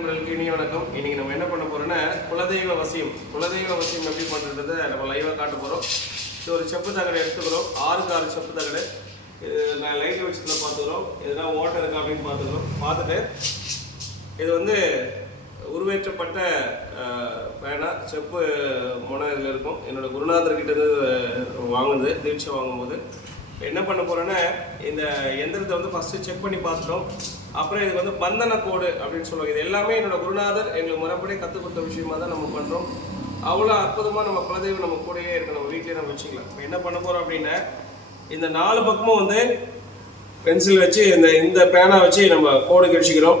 உங்களுக்கு இனிய வணக்கம். இன்னைக்கு நம்ம என்ன பண்ண போறோம்னா குலதெய்வ வசியம். குலதெய்வ வசியம் எப்படி பண்றதை நம்ம லைவா காட்ட போறோம். இது ஒரு செப்பு தகடை எடுத்துக்கிறோம். ஆறுக்கு ஆறு செப்பு தகடு. இது நான் லைட் வெளிச்சத்துல பார்த்துக்கிறோம். எதுனா ஓட்டை இருக்கா அப்படின்னு பார்த்துக்கிறோம். பார்த்துட்டு இது வந்து உருவேற்றப்பட்ட பேனா செப்பு முனை இதில் இருக்கும். என்னோட குருநாதர் கிட்ட இருந்து வாங்குது தீட்சை வாங்கும்போது. என்ன பண்ண போறேன்னா இந்த எந்திரத்தை வந்து ஃபர்ஸ்ட் செக் பண்ணி பார்த்துட்டோம். அப்புறம் இது வந்து பந்தன கோடு அப்படின்னு சொல்லுவாங்க. இது எல்லாமே என்னோட குருநாதர் எங்களுக்கு முறைப்படி கற்றுக் கொடுத்த விஷயமா தான் நம்ம பண்ணுறோம் அவ்வளோ அற்புதமாக நம்ம குலதெய்வம் நம்ம கூடயே இருக்கு. நம்ம வீட்லயே நம்ம வச்சுக்கலாம். இப்போ என்ன பண்ண போகிறோம் அப்படின்னா இந்த நாலு பக்கமும் வந்து பென்சில் வச்சு இந்த இந்த பேனா வச்சு நம்ம கோடு கிழிச்சிக்கிறோம்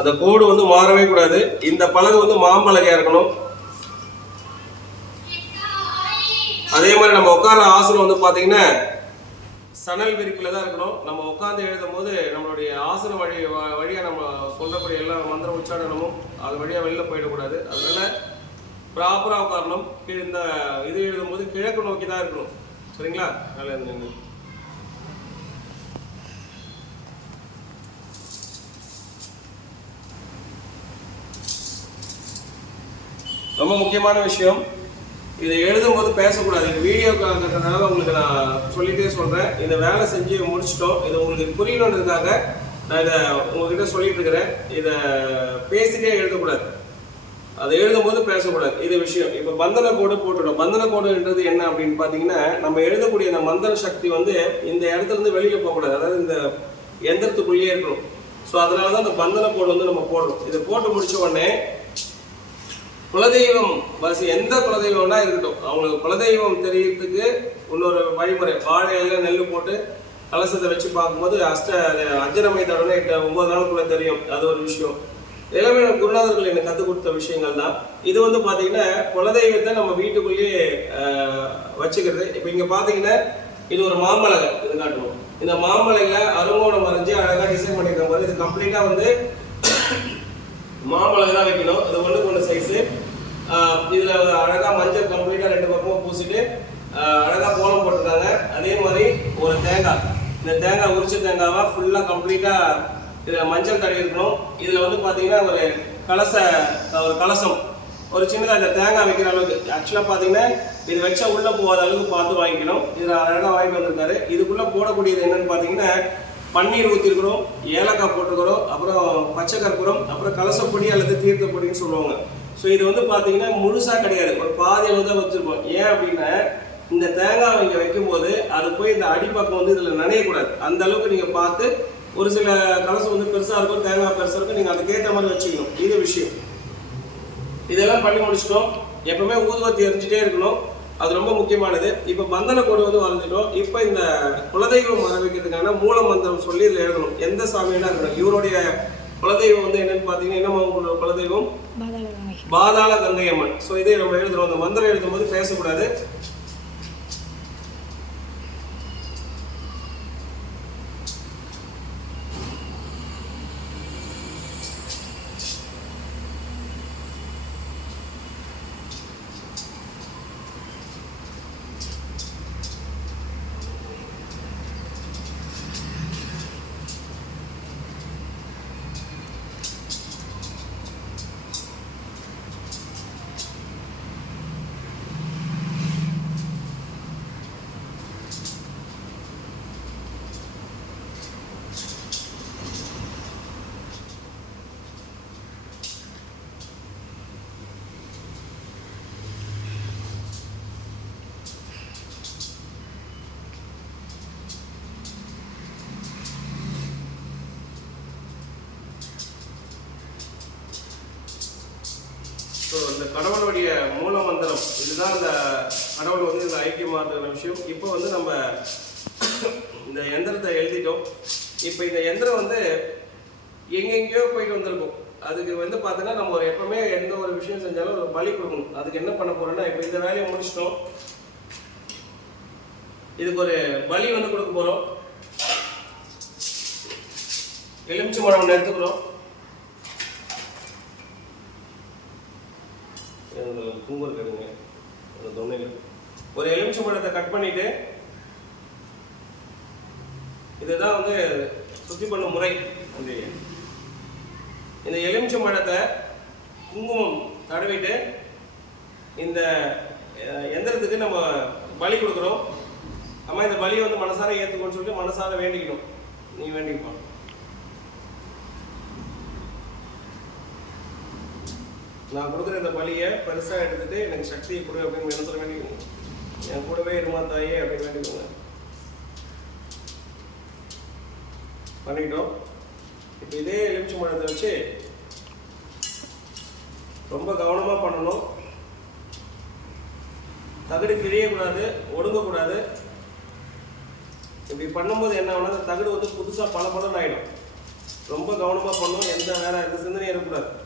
அந்த கோடு வந்து மாறவே கூடாது. இந்த பலகை வந்து மாம்பழகையாக இருக்கணும். அதே மாதிரி நம்ம உட்கார ஆசனம் வந்து பார்த்தீங்கன்னா சணல் விரிப்பில் தான் இருக்கணும். நம்ம உட்காந்து எழுதும் போது நம்மளுடைய ஆசன வழி வ- நம்ம சொல்லக்கூடிய எல்லா மந்திர உச்சாரணமும் அது வழியாக வெளில போயிடக்கூடாது. அதனால ப்ராப்பரா உட்காரணும். கீழ் இந்த இது எழுதும் போது கிழக்கு நோக்கி தான் இருக்கணும். சரிங்களா? நல்லா இருந்துங்க ரொம்ப முக்கியமான விஷயம். இதை எழுதும்போது பேசக்கூடாது. வீடியோ காக்கிறதுனால உங்களுக்கு நான் சொல்லிட்டே சொல்கிறேன் இந்த வேலை செஞ்சு முடிச்சிட்டோம். இது உங்களுக்கு புரியணுன்றதுக்காக நான் இதை உங்ககிட்ட சொல்லிட்டு இருக்கிறேன். இதை பேசிட்டே எழுதக்கூடாது. அதை எழுதும்போது பேசக்கூடாது. இது விஷயம். இப்போ பந்தன கோடு போட்டுட்டோம். பந்தன கோடுன்றது என்ன அப்படின்னு பார்த்தீங்கன்னா நம்ம எழுதக்கூடிய அந்த மந்தன சக்தி வந்து இந்த இடத்துல இருந்து வெளியில் போகக்கூடாது. அதாவது இந்த எந்திரத்துக்குள்ளேயே இருக்கணும். ஸோ அதனால தான் அந்த பந்தன கோடு வந்து நம்ம போடுறோம். இதை போட்டு முடிச்ச உடனே குலதெய்வம் பஸ் எந்த குலதெய்வம்னா இருக்கட்டும். அவங்களுக்கு குலதெய்வம் தெரியறதுக்கு இன்னொரு வழிமுறை. வாழை நெல் போட்டு கலசத்தை வச்சு பார்க்கும்போது அஷ்ட அது அஞ்சனமை தடவை ஒன்பது நாளுக்குள்ள தெரியும். அது ஒரு விஷயம். எல்லாமே எனக்கு குருநாதர்கள் எனக்கு கற்றுக் கொடுத்த விஷயங்கள் தான். இது வந்து பார்த்தீங்கன்னா குலதெய்வத்தை நம்ம வீட்டுக்குள்ளேயே வச்சுக்கிறது. இப்போ இங்கே பார்த்தீங்கன்னா இது ஒரு மாமலகை இது காட்டுவோம். இந்த மாமலையில் அருங்கோணம் வரைஞ்சி அழகாக டிசைன் பண்ணியிருக்க போது இது கம்ப்ளீட்டாக வந்து மாம்பழம் தான் வைக்கணும் இது ஒன்றுக்கு ஒன்று சைஸு இதில் அழகாக மஞ்சள் கம்ப்ளீட்டாக ரெண்டு பக்கமும் பூசிட்டு அழகாக கோலம் போட்டிருக்காங்க. அதே மாதிரி ஒரு தேங்காய். இந்த தேங்காய் உரிச்ச தேங்காவை ஃபுல்லாக கம்ப்ளீட்டாக இதில் மஞ்சள் தடவி இருக்கணும். இதில் வந்து பார்த்தீங்கன்னா ஒரு கலச ஒரு கலசம். ஒரு சின்னதாக இந்த தேங்காய் வைக்கிற அளவுக்கு. ஆக்சுவலாக பார்த்தீங்கன்னா இது வச்சா உள்ளே போகாத அளவுக்கு பார்த்து வாங்கிக்கணும். இதில் அழகாக வாங்கி வந்திருக்காரு. இதுக்குள்ளே போடக்கூடியது என்னென்னு பார்த்தீங்கன்னா பன்னீர் ஊற்றிருக்கிறோம் ஏலக்காய் போட்டிருக்கிறோம் அப்புறம் பச்சை கற்பூரம் அப்புறம் கலசப்பொடி அல்லது தீர்த்த பொடின்னு சொல்லுவாங்க. ஸோ இது வந்து பார்த்தீங்கன்னா முழுசாக கிடையாது. ஒரு பாதி அளவு தான் வச்சுருப்போம். ஏன் அப்படின்னா இந்த தேங்காய் இங்கே வைக்கும்போது அது போய் இந்த அடிப்பக்கம் வந்து இதில் நனையக்கூடாது. அந்த அளவுக்கு நீங்கள் பார்த்து ஒரு சில கலசம் வந்து பெருசாக இருக்கும் தேங்காய் பெருசாக இருக்கும் நீங்கள் அதுக்கேற்ற மாதிரி வச்சுக்கணும். இது விஷயம். இதெல்லாம் பண்ணி முடிச்சிட்டோம். எப்பவுமே ஊதுவத்தி எரிஞ்சிட்டே இருக்கணும். அது ரொம்ப முக்கியமானது. இப்போ பந்தன கோடு வந்து வரைஞ்சிட்டோம். இப்போ இந்த குலதெய்வம் வர வைக்கிறதுக்கான மூல மந்திரம் சொல்லி இதில் எழுதணும். எந்த சாமியெல்லாம் இருக்கணும்? இவருடைய குலதெய்வம் வந்து என்னன்னு பார்த்தீங்கன்னா என்ன உங்களோட குலதெய்வம்? பாதாள கங்கையம்மன். ஸோ இதே நம்ம எழுதுறோம். அந்த மந்திரம் எழுதும்போது பேசக்கூடாது. ஸோ இந்த கடவுளுடைய மூல மந்திரம் இதுதான் இந்த கடவுள் வந்து இந்த ஐக்கியமாகிற விஷயம். இப்போ வந்து நம்ம இந்த எந்திரத்தை எழுதிட்டோம். இப்போ இந்த எந்திரம் வந்து எங்கெங்கேயோ போயிட்டு வந்திருக்கும். அதுக்கு வந்து பார்த்தீங்கன்னா நம்ம ஒரு எப்பவுமே எந்த ஒரு விஷயம் செஞ்சாலும் ஒரு பலி கொடுக்கணும். அதுக்கு என்ன பண்ண போறோம்னா இப்போ இந்த வேலையை முடிச்சிட்டோம். இதுக்கு ஒரு பலி வந்து கொடுக்க போறோம். எலுமிச்சை மரம் எடுத்துக்கிறோம். எடுத்துக்கிறோம் இந்த குங்குமம் கடுங்க அந்த தொண்டையில் ஒரு எலுமிச்சை பழத்தை கட் பண்ணிவிட்டு இதுதான் வந்து சுத்தி பண்ண முறை. அந்த இந்த எலுமிச்சை பழத்தை குங்குமம் தடவிட்டு இந்த எந்திரத்துக்கு நம்ம பலி கொடுக்குறோம். அம்மா இந்த பலியை வந்து மனசார ஏற்றுக்கணும்னு சொல்லிட்டு மனசார வேண்டிக்கணும். நீ வேண்டிக்கப்பா நான் கொடுக்குற இந்த பலியை பெருசாக எடுத்துகிட்டு எனக்கு சக்தியை கொடு அப்படின்னு சொல்ல வேண்டிக்கணும் என் கூடவே இருமா தாயே அப்படின்னு வேண்டிக்கோங்க. பண்ணிட்டோம் இப்போ இதே எலுமிச்சை மரத்தை வச்சு ரொம்ப கவனமாக பண்ணணும். தகடு கிழியக்கூடாது ஒடுங்கக்கூடாது இப்படி பண்ணும்போது என்ன ஆகும்னா அந்த தகடு வந்து புதுசாக பல பலன் ஆகிடும் ரொம்ப கவனமாக பண்ணணும் எந்த வேற எந்த சிந்தனையும் இருக்கக்கூடாது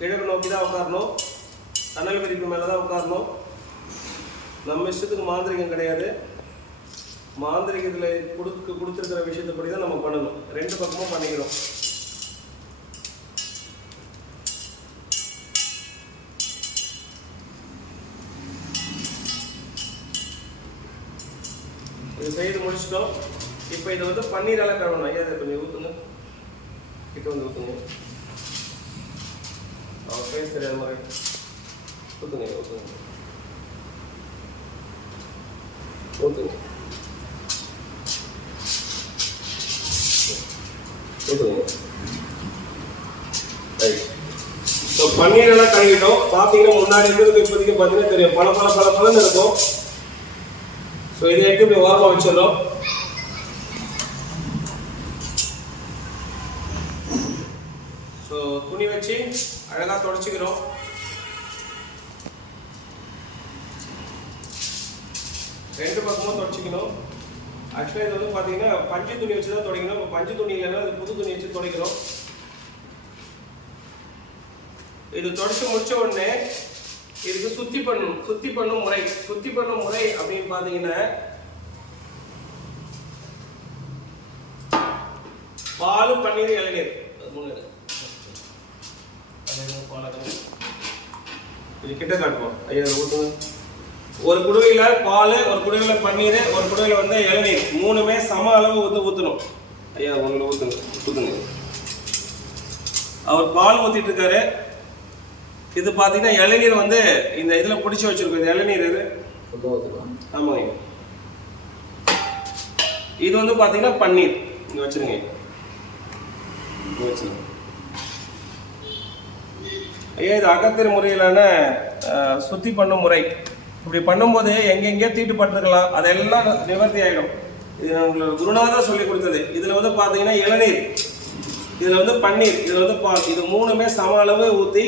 கிழக்கு நோக்கி தான் உட்காரணும். தணல் விரிப்பு மேலே தான் உட்காரணும். நம்ம இஷ்டத்துக்கு மாந்திரிகம் கிடையாது. மாந்திரிகத்தில் கொடுக்க கொடுத்துருக்கிற விஷயத்தைப்படி தான் நம்ம பண்ணணும். ரெண்டு பக்கமும் பண்ணிக்கிறோம். இது செய்து முடிச்சிட்டோம். இப்போ இதை வந்து பன்னீரால கழுவணும் ஐயா இதை கொஞ்சம் ஊற்றுங்க கிட்ட வந்து ஊற்றுங்க ஃபேஸ் தெரியாத மாதிரி ஊற்றுங்க ஊற்றுங்க ஊற்றுங்க ஊற்றுங்க ரைட் ஸோ பன்னீரெல்லாம் கழுவிட்டோம். பார்த்தீங்கன்னா முன்னாடி இருக்கிறதுக்கு இப்போதைக்கு பார்த்தீங்கன்னா தெரியும். பல பல பல பலன்னு இருக்கும். ஸோ இதை எடுத்து இப்படி ஓரமாக வச்சிடறோம் ஸோ துணி வச்சு அழகாக தொடச்சிக்கிறோம். ரெண்டு பக்கமும் தொடச்சிக்கணும். ஆக்சுவலாக இது வந்து பார்த்தீங்கன்னா பஞ்சு துணி வச்சு தான் துடைக்கணும். இப்போ பஞ்சு துணி இல்லைன்னா அது புது துணி வச்சு துடைக்கிறோம். இது தொடச்சி முடிச்ச உடனே இதுக்கு சுத்தி பண்ணும் சுத்தி பண்ணும் முறை. சுத்தி பண்ணும் முறை அப்படின்னு பார்த்தீங்கன்னா பாலும் பன்னீர் இளநீர். அது மூணு இருக்கு. அது என்ன பால் அது? இது கிட்ட காட்டுவோம் ஐயா இதை ஒரு குடுவையில பால் ஒரு குடுவையில பன்னீர் ஒரு குடுவையில வந்து இளநீர். மூணுமே சம அளவு வந்து ஊற்றணும் ஐயா ஒன்றில் ஊற்றுங்க ஊற்றுங்க அவர் பால் ஊற்றிட்டு இருக்காரு இது பார்த்தீங்கன்னா இளநீர் வந்து இந்த இதில் பிடிச்சி வச்சிருக்கோம். இந்த இளநீர் இது. ஆமாங்க. இது வந்து பார்த்தீங்கன்னா பன்னீர். இங்கே வச்சுருங்க. இங்கே வச்சுருங்க. இது அகத்திர முறையிலான சுத்தி பண்ணும் முறை. இப்படி பண்ணும்போது எங்கெங்கே தீட்டுப்பட்டிருக்கலாம். அதெல்லாம் நிவர்த்தி ஆகிடும் இது உங்களுக்கு குருநாதர் சொல்லி கொடுத்தது. இதில் வந்து பார்த்தீங்கன்னா இளநீர். இதில் வந்து பன்னீர். இதில் வந்து பால். இது மூணுமே சம அளவு ஊற்றி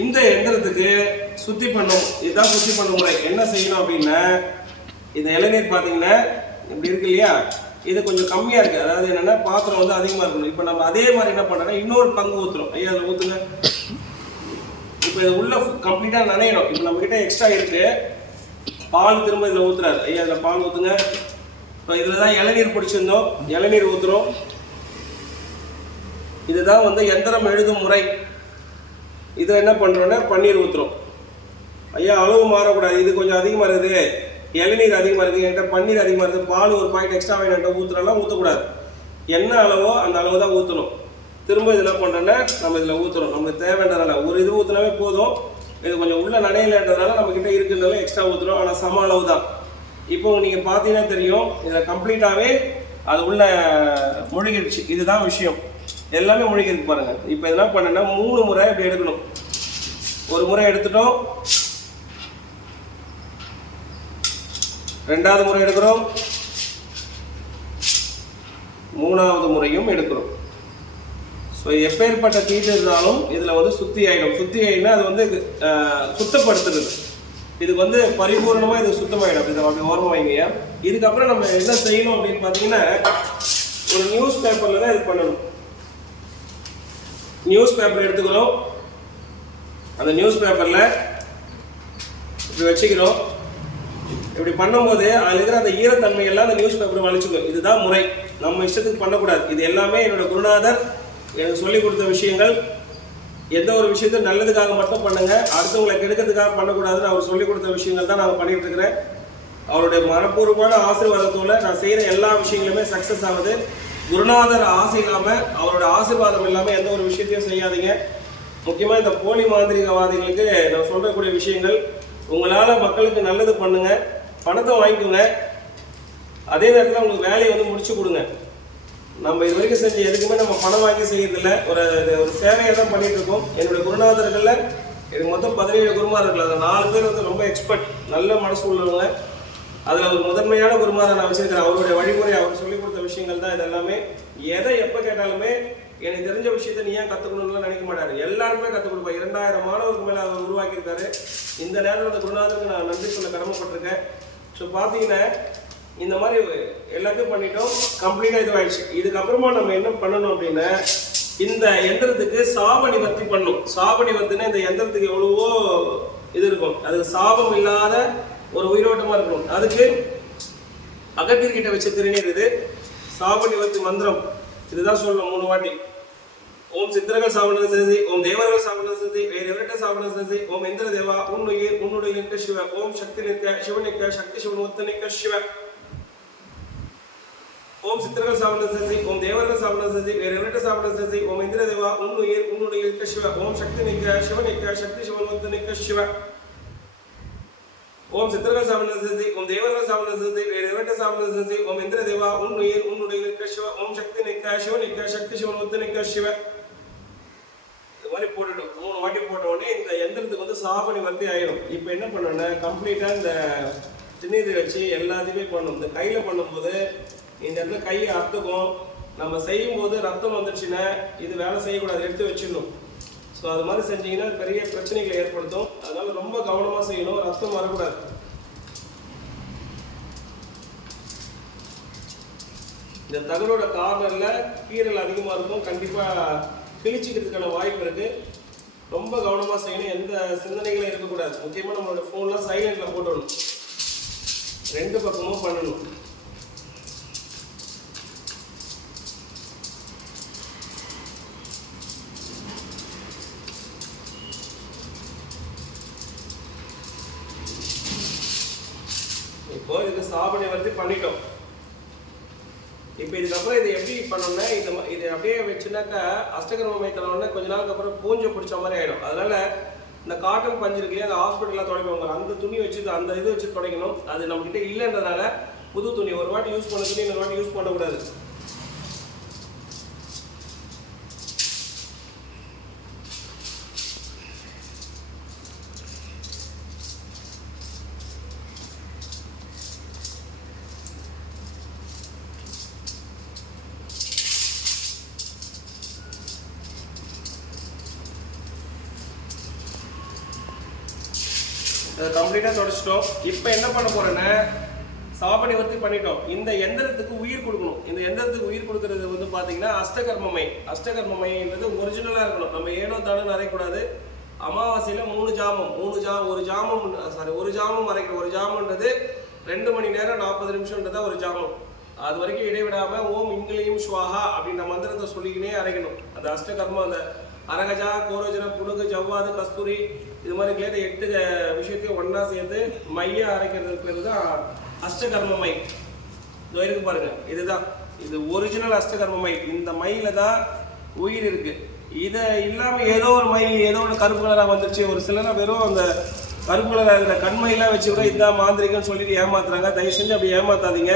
இந்த எந்திரத்துக்கு சுத்தி பண்ணும். இதுதான் சுத்தி பண்ணும் முறை. என்ன செய்யணும் அப்படின்னா இந்த இளநீர் பார்த்தீங்கன்னா இப்படி இருக்கு இல்லையா? இது கொஞ்சம் கம்மியாக இருக்குது அதாவது என்னென்னா பாத்திரம் வந்து அதிகமாக இருக்கணும். இப்போ நம்ம அதே மாதிரி என்ன பண்ணுறோன்னா இன்னொரு பங்கு ஊத்துறோம். ஐயா அதில் ஊற்றுங்க இப்போ இது உள்ள கம்ப்ளீட்டாக நனையணும். இப்போ நம்மக்கிட்ட எக்ஸ்ட்ரா இருக்குது பால் திரும்ப இதில் ஊற்றுறாரு ஐயா இதில் பால் ஊற்றுங்க இப்போ இதில் தான் இளநீர் பிடிச்சிருந்தோம். இளநீர் ஊற்றுறோம் இதுதான் வந்து எந்திரம் எழுதும் முறை. இதை என்ன பண்ணுறோன்னா பன்னீர் ஊற்றுறோம் ஐயா அளவு மாறக்கூடாது. இது கொஞ்சம் அதிகமாக இருக்குது. இளநீர் அதிகமாக இருக்குது என்கிட்ட பன்னீர் அதிகமாக இருக்குது பால் ஒரு பாயிண்ட் எக்ஸ்ட்ரா வேணும் ஊற்றுறலாம் ஊற்றக்கூடாது என்ன அளவோ அந்த அளவு தான் ஊற்றணும் திரும்ப இதில் என்ன பண்ணுறோன்னா நம்ம இதில் ஊற்றுறோம் நமக்கு தேவைன்றதால ஒரு இது ஊற்றினாவே போதும். இது கொஞ்சம் உள்ள நனையிலன்றதால நம்ம கிட்ட இருக்கிறதால எக்ஸ்ட்ரா ஊற்றுறோம் ஆனால் சம அளவு தான். இப்போ நீங்கள் பார்த்தீங்கன்னா தெரியும் இதில் கம்ப்ளீட்டாகவே அது உள்ள மூழ்கிடுச்சு. இதுதான் விஷயம். எல்லாமே முழுகிருக்கு பாருங்கள் இப்போ இதெல்லாம் பண்ணனா மூணு முறை இப்படி எடுக்கணும். ஒரு முறை எடுத்துட்டோம். ரெண்டாவது முறை எடுக்கிறோம். மூணாவது முறையும் எடுக்கிறோம். ஸோ எப்பேற்பட்ட தீட்டு இருந்தாலும் இதில் வந்து சுத்தி ஆயிடும். சுத்தி ஆயிடுனா அது வந்து சுத்தப்படுத்துறது. இதுக்கு வந்து பரிபூர்ணமாக இது சுத்தமாயிடும். இதை அப்படி ஓரமாக வைங்க. இதுக்கப்புறம் நம்ம என்ன செய்யணும் அப்படின்னு பார்த்தீங்கன்னா ஒரு நியூஸ் பேப்பரில் தான் இது பண்ணணும். நியூஸ் பேப்பர் எடுத்துக்கிறோம். அந்த நியூஸ் பேப்பரில் இப்படி வச்சுக்கிறோம். இப்படி பண்ணும்போது அதில் இருக்கிற அந்த ஈரத்தன்மை எல்லாம் அந்த நியூஸ் பேப்பர் வலிச்சுக்கும். இதுதான் முறை. நம்ம இஷ்டத்துக்கு பண்ணக்கூடாது. இது எல்லாமே என்னோட குருநாதர் எனக்கு சொல்லிக் கொடுத்த விஷயங்கள். எந்த ஒரு விஷயத்தையும் நல்லதுக்காக மட்டும் பண்ணுங்க. அடுத்தவங்களை கெடுக்கிறதுக்காக பண்ணக்கூடாதுன்னு அவர் சொல்லி கொடுத்த விஷயங்கள் தான் நான் பண்ணிட்டு இருக்கிறேன். அவருடைய மனப்பூர்வமான ஆசீர்வாதத்தோட நான் செய்கிற எல்லா விஷயங்களுமே சக்ஸஸ் ஆகுது. குருநாதர் ஆசை இல்லாமல் அவரோட ஆசீர்வாதம் இல்லாமல் எந்த ஒரு விஷயத்தையும் செய்யாதீங்க. முக்கியமாக இந்த போலி மாந்திரிகவாதிகளுக்கு நான் சொல்லக்கூடிய விஷயங்கள் உங்களால் மக்களுக்கு நல்லது பண்ணுங்கள் பணத்தை வாங்கிக்கோங்க. அதே நேரத்தில் உங்களுக்கு வேலையை வந்து முடிச்சு கொடுங்க. நம்ம இது வரைக்கும் செஞ்ச எதுக்குமே நம்ம பணம் வாங்கி செய்யறதில்ல. ஒரு ஒரு சேவையை தான் பண்ணிட்டு இருக்கோம். என்னுடைய குருநாதர்களில் எனக்கு மொத்தம் பதினேழு குருமார்கள். அதில் நாலு பேர் வந்து ரொம்ப எக்ஸ்பர்ட் நல்ல மனசு உள்ளவங்க. அதில் ஒரு முதன்மையான குருமாரை நான் வச்சிருக்கிறேன். அவருடைய வழிமுறை அவர் சொல்லிக் கொடுத்த விஷயங்கள் தான் இது எல்லாமே எதை எப்போ கேட்டாலுமே எனக்கு தெரிஞ்ச விஷயத்தை நீ ஏன் கற்றுக்கணும்லாம் நினைக்க மாட்டார். எல்லாருமே கற்றுக் கொடுப்பேன் இரண்டாயிரம் மாணவருக்கு மேலே அவர் உருவாக்கியிருக்காரு. இந்த நேரத்தில் அந்த குருநாதருக்கு நான் நன்றி சொல்ல கடமைப்பட்டிருக்கேன். ஸோ பார்த்தீங்கன்னா இந்த மாதிரி எல்லாத்தையும் பண்ணிட்டோம். கம்ப்ளீட்டாக இதுவாயிடுச்சு. இதுக்கப்புறமா நம்ம என்ன பண்ணணும் அப்படின்னா இந்த எந்திரத்துக்கு சாப நிவர்த்தி பண்ணும். சாப நிவர்த்தினா இந்த எந்திரத்துக்கு எவ்வளவோ இது இருக்கும். அதுக்கு சாபம் இல்லாத ஒரு உயிரோட்டமாக இருக்கணும். அதுக்கு அகத்தியர்கிட்ட வச்ச திருநீர் இது. சாப நிவர்த்தி மந்திரம். இதுதான் சொல்லணும் மூணு வாட்டி. ஓம் சித்திரங்கள் சாபன சதி ஓம் தேவர்கள் சாபன சதி வேறு எவர்கிட்ட சாபன சதி ஓம் இந்திர தேவா உன்னுயிர் உன்னுடைய நிற்க சிவ. ஓம் சக்தி நிற்க சிவ நிற்க சக்தி சிவன் ஒத்த நிற்க சிவ. ஓம் சித்திரங்கள் சாப்பிட சசி ஓம் தேவர்கள் சாப்பிட சசி வேற எவர்கிட்ட சாப்பிட சசி ஓம் இந்திர தேவா உன்னுயிர் உன்னுடைய நிற்க சிவ. ஓம் சக்தி நிற்க சிவ நிற்க சக்தி சிவன் ஒத்த நிற்க சிவ. ஓம் சித்திரங்கள் சாப்பிட சசி ஓம் தேவர்கள் சாப்பிட சசி வேற எவர்கிட்ட சாப்பிட சசி ஓம் இந்திர தேவா உன்னுயிர் உன்னுடைய நிற்க சிவ. ஓம் சக்தி நிற்க சிவ நிற்க சக்தி சிவன் ஒத்த நிற்க சிவ இது மாதிரி போட்டுட்டோம் மூணு வாட்டி போட்ட உடனே இந்த எந்திரத்துக்கு வந்து சாபனி வர்த்தி ஆயிடும் இப்போ என்ன பண்ணணும்னா கம்ப்ளீட்டாக இந்த திருநீர் வச்சு எல்லாத்தையுமே பண்ணணும் இந்த கையில் பண்ணும்போது இந்த இடத்துல கையை அறுத்துக்கும் நம்ம செய்யும்போது ரத்தம் வந்துடுச்சுன்னா இது வேலை செய்யக்கூடாது எடுத்து வச்சிடணும். ஸோ அது மாதிரி செஞ்சீங்கன்னா பெரிய பிரச்சனைகளை ஏற்படுத்தும். அதனால ரொம்ப கவனமாக செய்யணும் ரத்தம் வரக்கூடாது. இந்த தகடோட கார்னரில் கீரல் அதிகமாக இருக்கும். கண்டிப்பாக கிழிச்சிக்கிறதுக்கான வாய்ப்பு இருக்குது ரொம்ப கவனமாக செய்யணும். எந்த சிந்தனைகளும் இருக்கக்கூடாது. முக்கியமாக நம்மளோட ஃபோன்லாம் சைலண்டில் போட்டுடணும் ரெண்டு பக்கமும் பண்ணணும். இப்போ இது சாபனை வந்து பண்ணிட்டோம். இப்போ இதுக்கப்புறம் இதை எப்படி பண்ணோம்னா இந்த இது அப்படியே வச்சுனாக்கா அஷ்டகர்ம மைத்தனோடனே கொஞ்ச நாளுக்கு அப்புறம் பூஞ்சை பிடிச்ச மாதிரி ஆகிடும் அதனால இந்த காட்டன் பஞ்சு இருக்கு அந்த ஹாஸ்பிட்டலில் துடைப்பாங்க அந்த துணி வச்சு அந்த இது வச்சு துடைக்கணும். அது நம்மக்கிட்ட இல்லைன்றதுனால புது துணி ஒரு வாட்டி யூஸ் பண்ண துணி இன்னொரு வாட்டி யூஸ் பண்ணக்கூடாது. கம்ப்ளீட்டாக தொடச்சிட்டோம். இப்போ என்ன பண்ண போறேன்னா சாப வர்த்தி பண்ணிட்டோம். இந்த எந்திரத்துக்கு உயிர் கொடுக்கணும். இந்த எந்திரத்துக்கு உயிர் கொடுக்கறது வந்து பார்த்தீங்கன்னா அஷ்டகர்மமை. அஷ்டகர்மமைன்றது ஒரிஜினலாக இருக்கணும். நம்ம ஏனோ தானோ அரைக்கூடாது அமாவாசையில் மூணு ஜாமம். மூணு ஜா ஒரு ஜாமம் சாரி ஒரு ஜாமம் அரைக்கிற ஒரு ஜாமன்றது ரெண்டு மணி நேரம் நாற்பது நிமிஷம்ன்றதா ஒரு ஜாமம். அது வரைக்கும் இடைவிடாமல் ஓம் இங்கிலையும் ஸ்வாஹா அப்படின்ற மந்திரத்தை சொல்லிக்கினே அரைக்கணும். அந்த அஷ்டகர்மம் அந்த அரகஜா கோரோஜனம் புணுகு ஜவ்வாது கஸ்தூரி இது மாதிரி கிளேத எட்டு விஷயத்தையும் ஒன்றா சேர்ந்து மைய அரைக்கிறதுக்கு பேர் தான் அஷ்டகர்ம மை இதோ இருக்கு பாருங்க. இதுதான். இது ஒரிஜினல் அஷ்டகர்ம மை இந்த மையில தான் உயிர் இருக்கு. இதை இல்லாமல் ஏதோ ஒரு மை ஏதோ ஒன்று கருப்பு கலராக வந்துருச்சு. ஒரு சிலராக வெறும் அந்த கருப்பு கலராக இருக்கிற கண்மையெல்லாம் வச்சு கூட இதான் மாந்திரிகம்னு சொல்லிட்டு ஏமாத்துறாங்க. தயவு செஞ்சு அப்படி ஏமாத்தாதீங்க.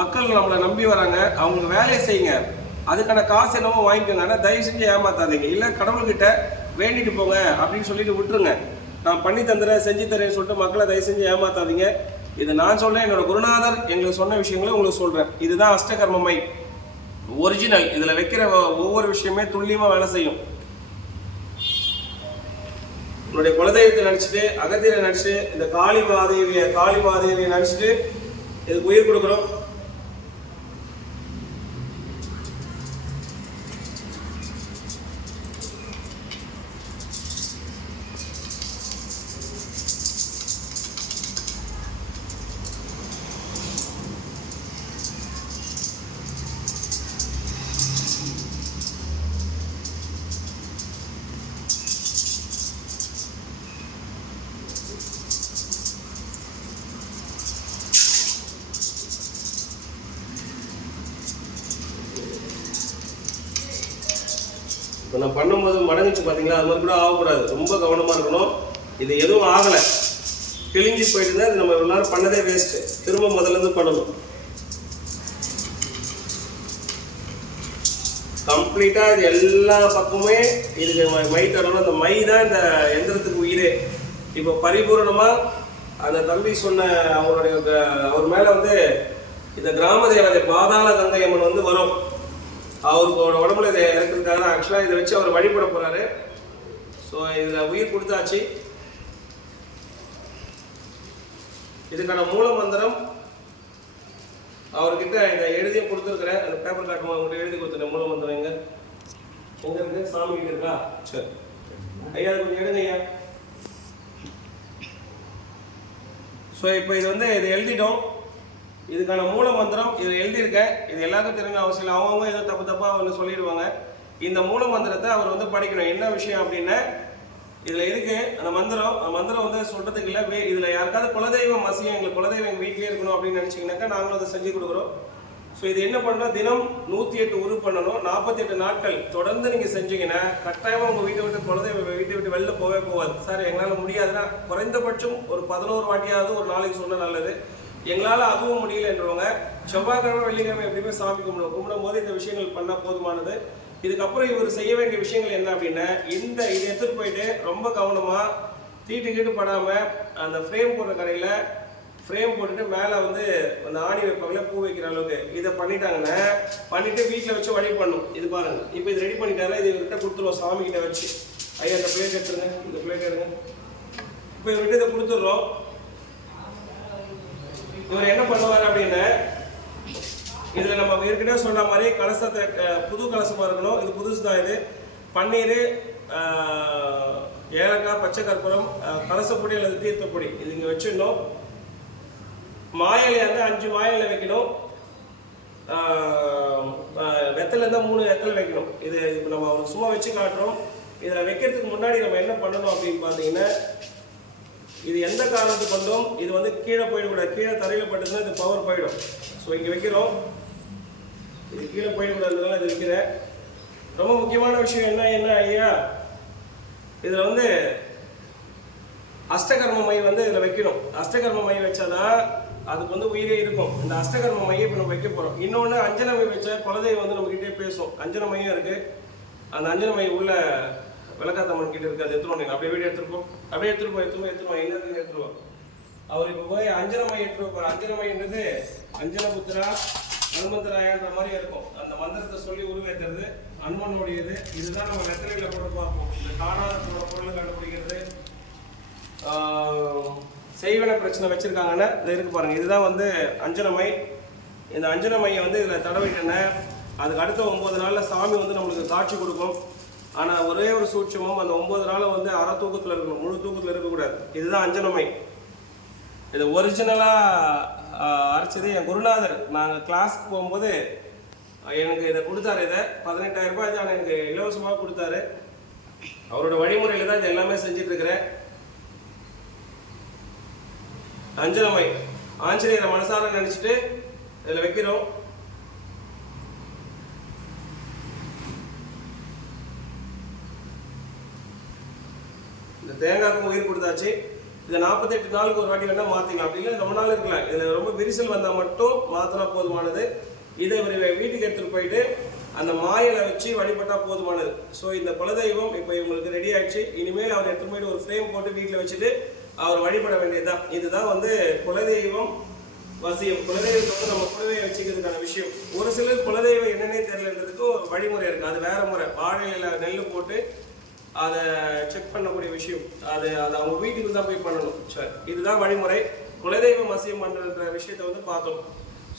மக்கள் நம்மளை நம்பி வராங்க. அவங்க வேலையை செய்யுங்க. அதுக்கான காசு என்னமோ வாங்கிக்கோங்க ஆனால் தயவு செஞ்சு ஏமாத்தாதீங்க. இல்லை கடவுள்கிட்ட வேண்டிட்டு போங்க அப்படின்னு சொல்லிட்டு விட்டுருங்க. நான் பண்ணி தந்துறேன் செஞ்சு தரேன்னு சொல்லிட்டு மக்களை தயவு செஞ்சு ஏமாத்தாதீங்க. இது நான் சொல்றேன். என்னோட குருநாதர் எங்களுக்கு சொன்ன விஷயங்களை உங்களுக்கு சொல்றேன். இதுதான் அஷ்டகர்மமை ஒரிஜினல் இதுல வைக்கிற ஒவ்வொரு விஷயமே துல்லியமா வேலை செய்யும். உன்னுடைய குலதெய்வத்தை நினைச்சிட்டு அகத்தியரை நினைச்சிட்டு இந்த காளி மாதேவிய காளி மாதேவியை நினைச்சிட்டு இதுக்கு உயிர் கொடுக்குறோம். இப்போ நான் பண்ணும்போது மடங்கிச்சு பார்த்தீங்களா அது மாதிரி கூட ஆகக்கூடாது. ரொம்ப கவனமாக இருக்கணும். இது எதுவும் ஆகலை. கிழிஞ்சு போயிட்டு இது நம்ம இவ்வளோ நேரம் பண்ணதே வேஸ்ட்டு திரும்ப முதல்ல இருந்து பண்ணணும். கம்ப்ளீட்டாக இது எல்லா பக்கமுமே இதுக்கு மை- தரணும் அந்த மை தான் இந்த எந்திரத்துக்கு உயிரே. இப்போ பரிபூரணமாக அந்த தம்பி சொன்ன அவருடைய அவர் மேலே வந்து இந்த கிராம தேவதை பாதாள கங்கை அம்மன் வந்து வரும். அவருக்கு உடம்புல இதை இறக்குறதுக்காக ஆக்சுவலாக இதை வச்சு அவர் வழிபட போகிறாரு ஸோ இதில் உயிர் கொடுத்தாச்சு. இதுக்கான மூல மந்திரம் அவர்கிட்ட இதை எழுதியே கொடுத்துருக்குறேன். அந்த பேப்பர் காட்டும் அவங்ககிட்ட எழுதி கொடுத்துருக்கேன் மூல மந்திரம் எங்க? எங்க இருக்கு? சாமி கிட்ட இருக்கா? சரி. ஐயா அது கொஞ்சம் எடுங்க ஐயா. ஸோ இப்போ இது வந்து இது எழுதிட்டோம். இதுக்கான மூல மந்திரம் இதில் எழுதியிருக்கேன் இது எல்லாருக்கும் தெரிஞ்ச அவசியம் இல்லை. அவங்கவுங்க ஏதோ தப்பு தப்பாக ஒன்று சொல்லிடுவாங்க. இந்த மூல மந்திரத்தை அவர் வந்து படிக்கணும். என்ன விஷயம் அப்படின்னா இதில் இருக்கு அந்த மந்திரம். அந்த மந்திரம் வந்து சொல்றதுக்கு இல்லை வே- இதில் யாருக்காவது குலதெய்வம் வசியம் எங்களுக்கு குலதெய்வம் எங்கள் வீட்லயே இருக்கணும் அப்படின்னு நினைச்சீங்கன்னாக்கா நாங்களும் அதை செஞ்சு கொடுக்குறோம். ஸோ இது என்ன பண்ணணும் தினம் நூற்றி எட்டு உரு பண்ணணும். நாற்பத்தெட்டு நாட்கள் தொடர்ந்து நீங்கள் செஞ்சீங்கன்னா கட்டாயமாக உங்கள் வீட்டை விட்டு குலதெய்வம் வீட்டை விட்டு வெளில போகவே போகாது. சார் எங்களால் முடியாதுன்னா குறைந்தபட்சம் ஒரு பதினோரு வாட்டியாவது ஒரு நாளைக்கு சொன்னால் நல்லது. எங்களால் அதுவும் முடியலன்றவங்க செவ்வாய்க்கிழமை வெள்ளிக்கிழமை எப்படியுமே சாமி கும்பிடுவோம். கும்பிடும் போது இந்த விஷயங்கள் பண்ணால் போதுமானது. இதுக்கப்புறம் இவர் செய்ய வேண்டிய விஷயங்கள் என்ன அப்படின்னா இந்த இதை எடுத்துகிட்டு போயிட்டு ரொம்ப கவனமாக தீட்டு கீட்டு படாமல் அந்த ஃப்ரேம் போடுற கடையில் ஃப்ரேம் போட்டுட்டு மேலே வந்து அந்த ஆணி வைப்பாங்களே பூ வைக்கிற அளவுக்கு இதை பண்ணிட்டாங்கன்னா பண்ணிவிட்டு வீட்டில் வச்சு வழி பண்ணும். இது பாருங்க. இப்போ இது ரெடி பண்ணிட்டாங்கன்னா இது இவர்கிட்ட கொடுத்துருவோம் சாமி கிட்ட வச்சு. ஐயா இந்த பிளேட் எடுத்துருங்க இந்த பிளேட் எடுங்க. இப்போ இவர்கிட்ட இதை கொடுத்துட்றோம். இவர் என்ன பண்ணுவார் அப்படின்னா? இதுல நம்ம ஏற்கனவே சொன்ன மாதிரி கலசத்தை புது கலசமா இருக்கணும். இது புதுசு தான் இது? பன்னீர் ஏலக்காய் பச்சை கற்பூரம் கலசப்பொடி அல்லது தீர்த்தப்பொடி. இது இங்கே வச்சிடணும். மாயில வந்து அஞ்சு மாயில வைக்கணும். வெத்தல இருந்தால் மூணு வெத்தலை வைக்கணும். இது இப்போ நம்ம அவருக்கு சும்மா வச்சு காட்டுறோம். இதில் வைக்கிறதுக்கு முன்னாடி நம்ம என்ன பண்ணணும் அப்படின்னு பார்த்தீங்கன்னா இது எந்த காரணத்து கொண்டும் இது வந்து கீழே போயிடக்கூடாது. கீழே தரையில் பட்டுச்சுன்னா இது பவர் போயிடும். ஸோ இங்கே வைக்கிறோம். இது கீழே போயிடக்கூடாதுனால இது வைக்கிறேன். ரொம்ப முக்கியமான விஷயம் என்ன என்ன ஐயா? இதில் வந்து அஷ்டகர்ம மை வந்து இதில் வைக்கணும். அஷ்டகர்ம மை வச்சாதான் அதுக்கு வந்து உயிரே இருக்கும். இந்த அஷ்டகர்ம மையை இப்போ நம்ம வைக்க போகிறோம் இன்னொன்று அஞ்சன மை வச்சா குலதெய்வம் வந்து நம்மகிட்டே பேசும். அஞ்சன மையம் இருக்குது அந்த அஞ்சன மை உள்ள விளக்காத்தம்மன் கிட்ட இருக்கு அது எடுத்துருவோம். நீங்கள் அப்படியே வீடியோ எடுத்துருப்போம். அப்படியே எடுத்துருப்போம் போய் எடுத்துருவோம் எடுத்துருவோம். என்ன எடுத்துருவோம். அவர் இப்போ போய் அஞ்சனமை மை அஞ்சனமைன்றது போகிறார் அஞ்சன புத்திரா ஹனுமந்தராயன்ற மாதிரி இருக்கும். அந்த மந்திரத்தை சொல்லி உருவேற்றுறது அனுமனுடையது. இதுதான் நம்ம வெத்தலையில் போட்டு பார்ப்போம். இந்த காணாத போன பொருளை கண்டுபிடிக்கிறது. செய்வன பிரச்சனை வச்சிருக்காங்கன்னா இதை இருக்கு பாருங்க. இதுதான் வந்து அஞ்சனமை இந்த அஞ்சனமையை வந்து இதில் தடவிட்டேன்னா அதுக்கு அடுத்த ஒம்பது நாளில் சாமி வந்து நம்மளுக்கு காட்சி கொடுக்கும். ஆனால் ஒரே ஒரு சூட்சமும் அந்த ஒம்பது நாளை வந்து அரை தூக்கத்தில் இருக்கணும். முழு தூக்கத்தில் இருக்கக்கூடாது. இதுதான் அஞ்சனமை. இது ஒரிஜினலாக அரைச்சது என் குருநாதர். நாங்கள் கிளாஸ்க்கு போகும்போது எனக்கு இதை கொடுத்தாரு இதை. பதினெட்டாயிரம் ரூபாய் இது ஆனால் எனக்கு இலவசமாக கொடுத்தாரு. அவரோட வழிமுறையில் தான் இது எல்லாமே செஞ்சிட்ருக்கிறேன். அஞ்சனமை. ஆஞ்சநேயரை மனசார நினச்சிட்டு இதில் வைக்கிறோம். இந்த தேங்காய்க்கும் உயிர் கொடுத்தாச்சு இதை நாற்பத்தெட்டு நாளுக்கு ஒரு வாட்டி வேணால் மாற்றிக்கலாம் அப்படின்னா ரொம்ப நாள் இருக்கலாம். இதில் ரொம்ப விரிசல் வந்தால் மட்டும் மாற்றினா போதுமானது. இதை இவர் வீட்டுக்கு எடுத்துகிட்டு போயிட்டு அந்த மாயில வச்சு வழிபட்டால் போதுமானது. ஸோ இந்த குலதெய்வம் இப்போ இவங்களுக்கு ரெடி ஆயிடுச்சு. இனிமேல் அவர் எடுத்து போயிட்டு ஒரு ஃப்ரேம் போட்டு வீட்டில் வச்சுட்டு அவர் வழிபட வேண்டியதுதான். இதுதான் வந்து குலதெய்வம் வசியம். குலதெய்வத்தை வந்து நம்ம குலதெய்வம் வச்சுக்கிறதுக்கான விஷயம். ஒரு சிலர் குலதெய்வம் என்னன்னே தெரியலன்றதுக்கு ஒரு வழிமுறை இருக்குது அது வேற முறை. வாழையில நெல் போட்டு அதை செக் பண்ணக்கூடிய விஷயம். அது அது அவங்க வீட்டுக்கு தான் போய் பண்ணணும். சார் இதுதான் வழிமுறை. குலதெய்வம் அசியம் பண்ணுற விஷயத்தை வந்து பார்த்தோம்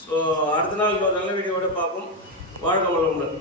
ஸோ அடுத்த நாள் இன்னொரு நல்ல வீடியோட பார்ப்போம். வாழ்க வளமுடன்.